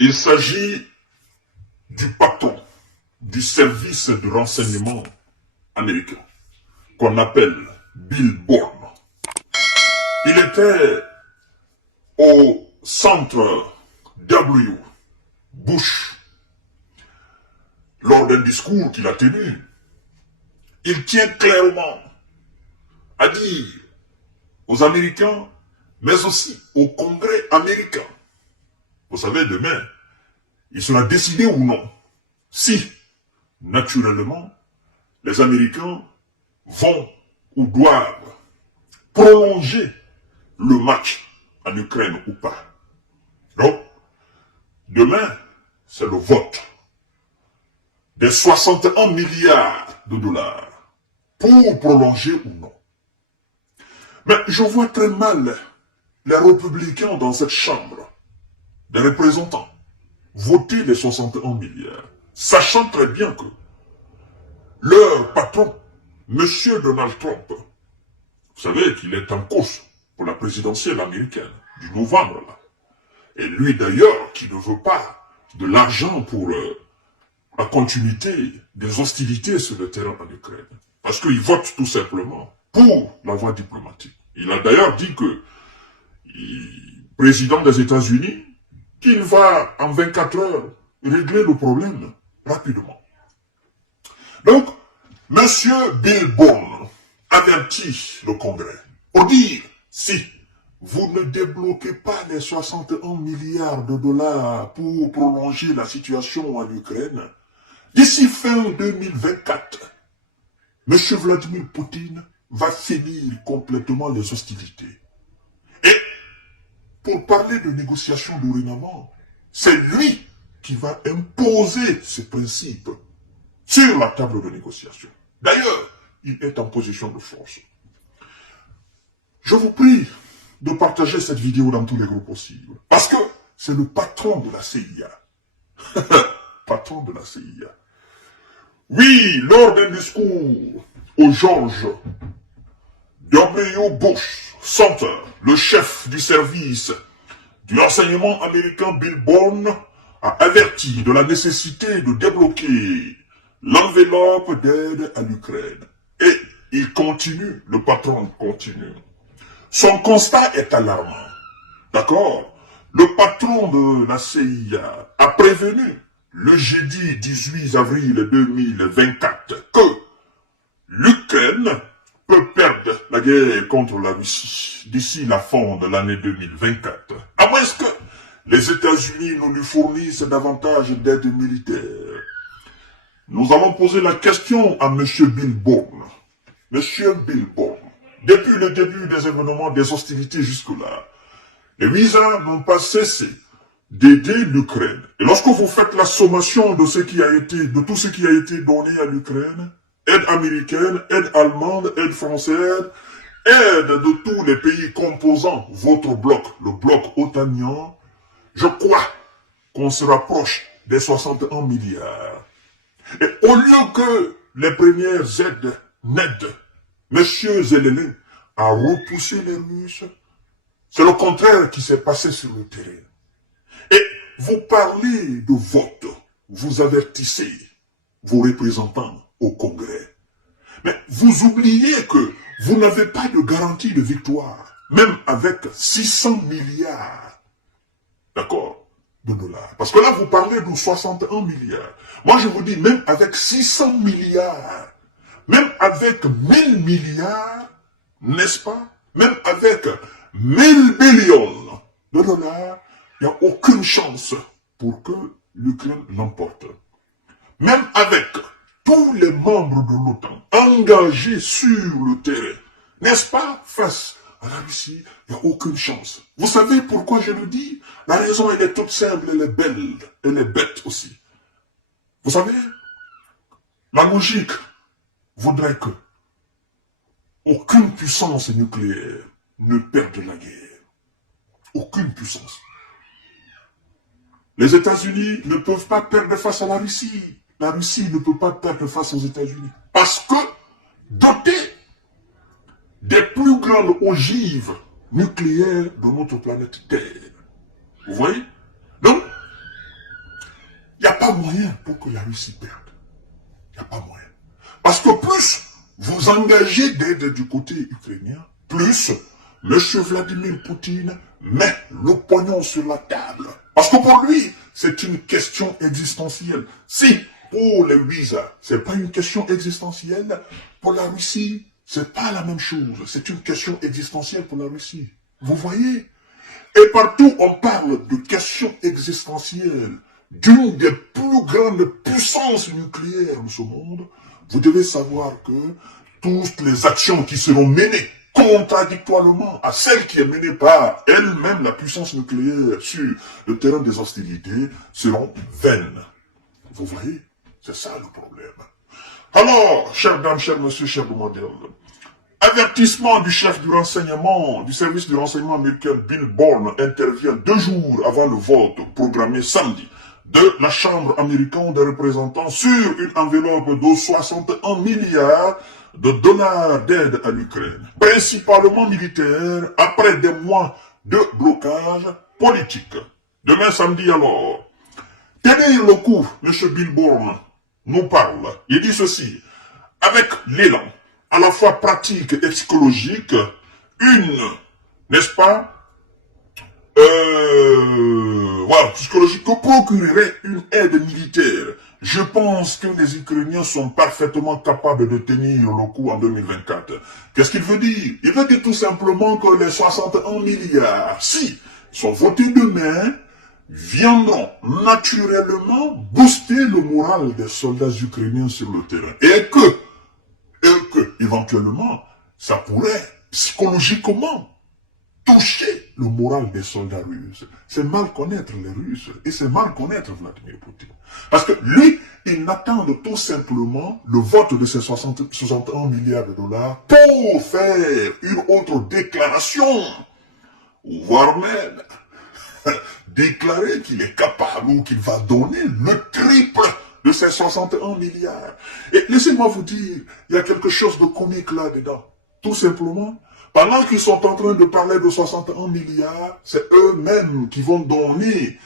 Il s'agit du patron du service de renseignement américain, qu'on appelle Bill Bourne. Il était au centre W. Bush. Lors d'un discours qu'il a tenu, il tient clairement à dire aux Américains, mais aussi au Congrès américain. Vous savez, demain, il sera décidé ou non si, naturellement, les Américains vont ou doivent prolonger le match en Ukraine ou pas. Donc, demain, c'est le vote des 61 milliards de dollars pour prolonger ou non. Mais je vois très mal les républicains dans cette chambre des représentants voter les 61 milliards, sachant très bien que leur patron, M. Donald Trump, vous savez qu'il est en course pour la présidentielle américaine du novembre, là. Et lui d'ailleurs, qui ne veut pas de l'argent pour la continuité des hostilités sur le terrain en Ukraine. Parce qu'il vote tout simplement pour la voie diplomatique. Il a d'ailleurs dit que, président des États-Unis, qu'il va en 24 heures régler le problème rapidement. Donc, M. Bill Bourne avertit le Congrès pour dire si vous ne débloquez pas les 61 milliards de dollars pour prolonger la situation en Ukraine, d'ici fin 2024, M. Vladimir Poutine va finir complètement les hostilités. Et pour parler de négociation dorénavant, c'est lui qui va imposer ses principes sur la table de négociation. D'ailleurs, il est en position de force. Je vous prie de partager cette vidéo dans tous les groupes possibles. Parce que c'est le patron de la CIA. Patron de la CIA. Oui, lors d'un discours au George W. Bush Center, le chef du service du renseignement américain Bill Bourne a averti de la nécessité de débloquer l'enveloppe d'aide à l'Ukraine. Et il continue, le patron continue. Son constat est alarmant. D'accord? Le patron de la CIA a prévenu le jeudi 18 avril 2024 que l'Ukraine peut perdre la guerre contre la Russie d'ici la fin de l'année 2024. À moins que les États-Unis nous lui fournissent davantage d'aide militaire. Nous allons poser la question à M. Bill Bourne. M. Bill Bourne, depuis le début des événements des hostilités jusque-là, les visas n'ont pas cessé d'aider l'Ukraine. Et lorsque vous faites la sommation de tout ce qui a été donné à l'Ukraine, aide américaine, aide allemande, aide française, aide de tous les pays composant votre bloc, le bloc otanien, je crois qu'on se rapproche des 61 milliards. Et au lieu que les premières aides n'aident M. Zelensky à repousser les Russes, c'est le contraire qui s'est passé sur le terrain. Et vous parlez de vote, vous avertissez vos représentants au Congrès. Mais vous oubliez que vous n'avez pas de garantie de victoire, même avec 600 milliards, d'accord, de dollars. Parce que là, vous parlez de 61 milliards. Moi, je vous dis, même avec 600 milliards, même avec 1000 milliards, n'est-ce pas? Même avec 1000 billions de dollars, il n'y a aucune chance pour que l'Ukraine l'emporte. Même avec tous les membres de l'OTAN engagés sur le terrain, n'est-ce pas, face à la Russie, il n'y a aucune chance. Vous savez pourquoi je le dis? La raison, elle est toute simple, elle est belle, elle est bête aussi. Vous savez, la logique voudrait que aucune puissance nucléaire ne perde la guerre. Aucune puissance. Les États-Unis ne peuvent pas perdre face à la Russie. La Russie ne peut pas perdre face aux États-Unis. Parce que, dotés des plus grandes ogives nucléaires de notre planète Terre. Vous voyez? Donc, pas moyen pour que la Russie perde. Il n'y a pas moyen. Parce que plus vous engagez d'aide du côté ukrainien, plus M. Vladimir Poutine met le pognon sur la table. Parce que pour lui, c'est une question existentielle. Si pour les visas, c'est pas une question existentielle, pour la Russie, c'est pas la même chose. C'est une question existentielle pour la Russie. Vous voyez? Et partout, on parle de questions existentielles d'une des plus grandes puissances nucléaires de ce monde. Vous devez savoir que toutes les actions qui seront menées contradictoirement à celle qui est menée par elle-même, la puissance nucléaire, sur le terrain des hostilités, seront vaines. Vous voyez? C'est ça le problème. Alors, chères dames, chers messieurs, chers demoiselles, avertissement du chef du renseignement, du service de renseignement américain Bill Bourne intervient 2 jours avant le vote programmé samedi de la Chambre américaine des représentants sur une enveloppe de 61 milliards de dollars d'aide à l'Ukraine, principalement militaire, après des mois de blocage politique. Demain samedi alors, tenir le coup, M. Bill Bourne nous parle. Il dit ceci, avec l'élan, à la fois pratique et psychologique, n'est-ce pas, voilà, psychologique, que procurerait une aide militaire. Je pense que les Ukrainiens sont parfaitement capables de tenir le coup en 2024. Qu'est-ce qu'il veut dire? Il veut dire tout simplement que les 61 milliards, si sont votés demain, viendront naturellement booster le moral des soldats ukrainiens sur le terrain. Et que, éventuellement, ça pourrait psychologiquement toucher le moral des soldats russes. C'est mal connaître les Russes et c'est mal connaître Vladimir Poutine. Parce que lui, il n'attend tout simplement le vote de ces 61 milliards de dollars pour faire une autre déclaration, voire même déclarer qu'il est capable ou qu'il va donner le triple de ces 61 milliards. Et laissez-moi vous dire, il y a quelque chose de comique là-dedans. Tout simplement, pendant qu'ils sont en train de parler de 61 milliards, c'est eux-mêmes qui vont donner,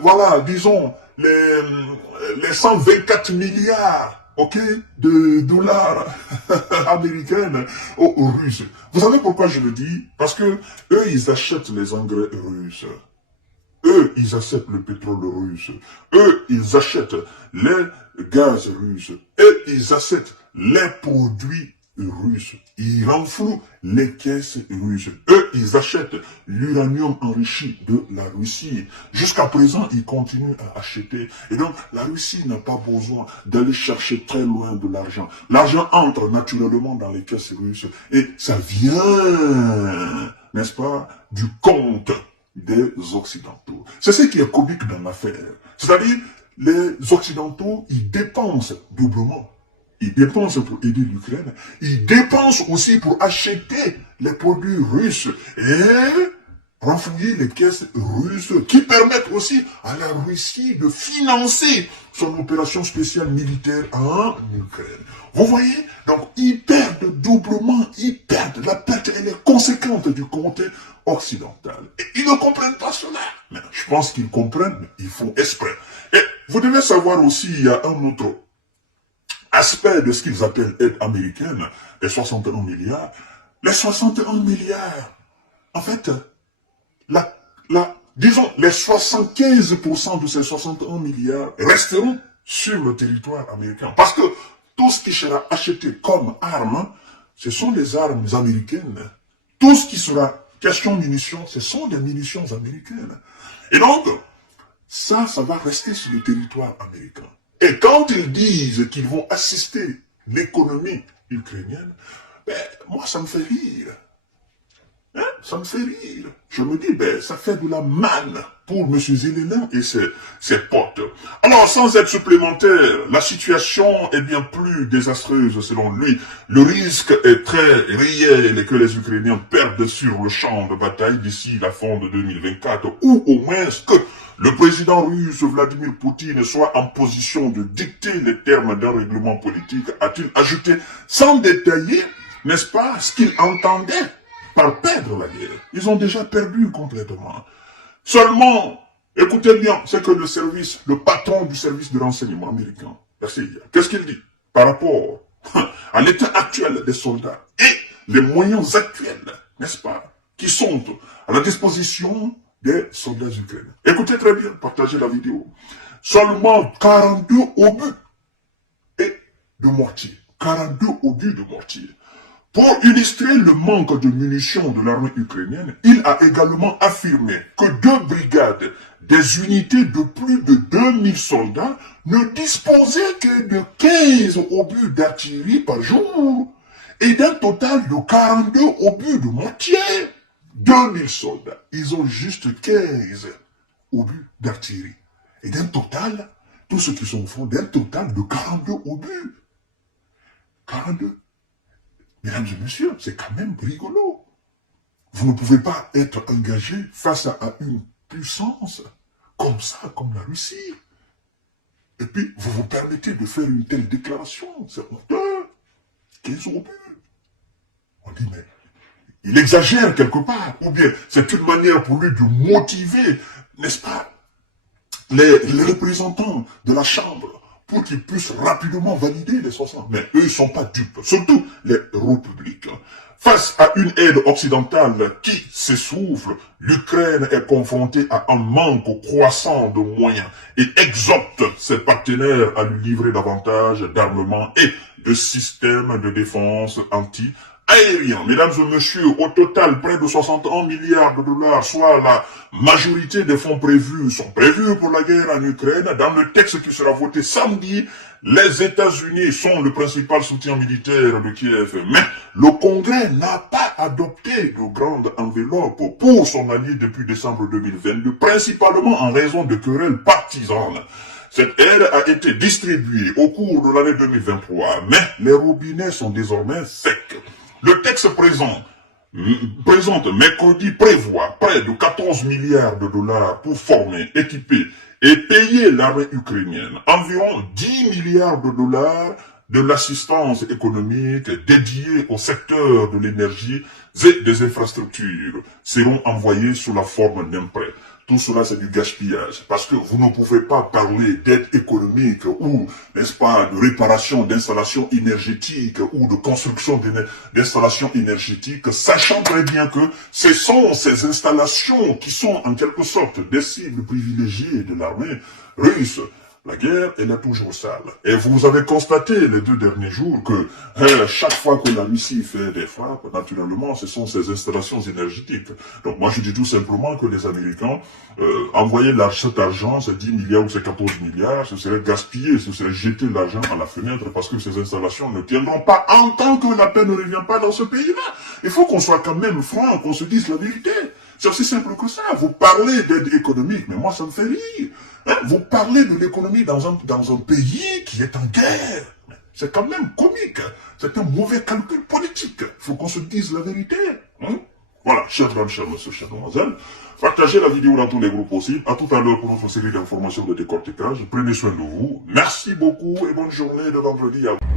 voilà, disons, les 124 milliards, ok, de dollars américains aux Russes. Vous savez pourquoi je le dis? Parce que eux, ils achètent les engrais russes. Eux, ils achètent le pétrole russe. Eux, ils achètent les gaz russes. Eux, ils achètent les produits russes. Ils renflouent les caisses russes. Eux, ils achètent l'uranium enrichi de la Russie. Jusqu'à présent, ils continuent à acheter. Et donc, la Russie n'a pas besoin d'aller chercher très loin de l'argent. L'argent entre naturellement dans les caisses russes. Et ça vient, n'est-ce pas, du compte des Occidentaux. C'est ce qui est comique dans l'affaire. C'est-à-dire, les Occidentaux, ils dépensent doublement. Ils dépensent pour aider l'Ukraine. Ils dépensent aussi pour acheter les produits russes et renflouer les caisses russes qui permettent aussi à la Russie de financer son opération spéciale militaire en Ukraine. Vous voyez? Donc, ils perdent doublement, ils perdent. La perte, elle est conséquente du côté occidental. Et ils ne comprennent pas cela. Mais je pense qu'ils comprennent, mais ils font exprès. Et vous devez savoir aussi, il y a un autre aspect de ce qu'ils appellent aide américaine, les 61 milliards. Les 61 milliards, en fait, disons, les 75% de ces 61 milliards resteront sur le territoire américain. Parce que tout ce qui sera acheté comme armes, ce sont des armes américaines. Tout ce qui sera question munitions, ce sont des munitions américaines. Et donc, ça va rester sur le territoire américain. Et quand ils disent qu'ils vont assister l'économie ukrainienne, ben, moi, ça me fait rire. Hein? Ça me fait rire. Je me dis, ben, ça fait de la manne pour M. Zelensky et ses potes. Alors, sans aide supplémentaire, la situation est bien plus désastreuse selon lui. Le risque est très réel que les Ukrainiens perdent sur le champ de bataille d'ici la fin de 2024, ou au moins que le président russe Vladimir Poutine soit en position de dicter les termes d'un règlement politique, a-t-il ajouté, sans détailler, n'est-ce pas, ce qu'il entendait par perdre la guerre. Ils ont déjà perdu complètement. Seulement, Écoutez bien, c'est que le patron du service de renseignement américain, qu'est-ce qu'il dit par rapport à l'état actuel des soldats et les moyens actuels, n'est-ce pas, qui sont à la disposition des soldats ukrainiens. Écoutez très bien, partagez la vidéo. Seulement 42 obus et de mortier. 42 obus de mortier. Pour illustrer le manque de munitions de l'armée ukrainienne, il a également affirmé que 2 brigades des unités de plus de 2000 soldats ne disposaient que de 15 obus d'artillerie par jour et d'un total de 42 obus de mortier. 2000 soldats, ils ont juste 15 obus d'artillerie. Et d'un total, tous ceux qui sont au front, d'un total de 42 obus. 42. Mesdames et messieurs, c'est quand même rigolo. Vous ne pouvez pas être engagé face à une puissance comme ça, comme la Russie. Et puis, vous vous permettez de faire une telle déclaration. C'est honteux. 15 obus. On dit, mais il exagère quelque part. Ou bien, c'est une manière pour lui de motiver, n'est-ce pas, les représentants de la Chambre pour qu'ils puissent rapidement valider les 60. Mais eux, ils ne sont pas dupes, surtout les républicains. Face à une aide occidentale qui s'essouffle, l'Ukraine est confrontée à un manque croissant de moyens et exhorte ses partenaires à lui livrer davantage d'armements et de systèmes de défense anti-aérien. Mesdames et messieurs, au total, près de 61 milliards de dollars, soit la majorité des fonds prévus, sont prévus pour la guerre en Ukraine. Dans le texte qui sera voté samedi, les États-Unis sont le principal soutien militaire de Kiev, mais le Congrès n'a pas adopté de grande enveloppe pour son allié depuis décembre 2022, principalement en raison de querelles partisanes. Cette aide a été distribuée au cours de l'année 2023, mais les robinets sont désormais secs. Le texte présente mercredi prévoit près de 14 milliards de dollars pour former, équiper et payer l'armée ukrainienne. Environ 10 milliards de dollars de l'assistance économique dédiée au secteur de l'énergie et des infrastructures seront envoyés sous la forme d'un prêt. Tout cela, c'est du gaspillage. Parce que vous ne pouvez pas parler d'aide économique ou, n'est-ce pas, de réparation d'installations énergétiques ou de construction d'installations énergétiques, sachant très bien que ce sont ces installations qui sont en quelque sorte des cibles privilégiées de l'armée russe. La guerre, elle est toujours sale. Et vous avez constaté les 2 derniers jours que chaque fois que la Russie fait des frappes, naturellement, ce sont ces installations énergétiques. Donc moi, je dis tout simplement que les Américains envoyer cet argent, ces 10 milliards ou ces 14 milliards, ce serait gaspiller, ce serait jeter l'argent à la fenêtre parce que ces installations ne tiendront pas en tant que la paix ne revient pas dans ce pays-là. Il faut qu'on soit quand même franc, qu'on se dise la vérité. C'est aussi simple que ça. Vous parlez d'aide économique, mais moi, ça me fait rire. Hein? Vous parlez de l'économie dans un pays qui est en guerre. C'est quand même comique. C'est un mauvais calcul politique. Il faut qu'on se dise la vérité. Hein? Voilà, chers dames, chers messieurs, chères demoiselles, partagez la vidéo dans tous les groupes possibles. À tout à l'heure pour notre série d'informations de décortiquage. Prenez soin de vous. Merci beaucoup et bonne journée de vendredi à vous.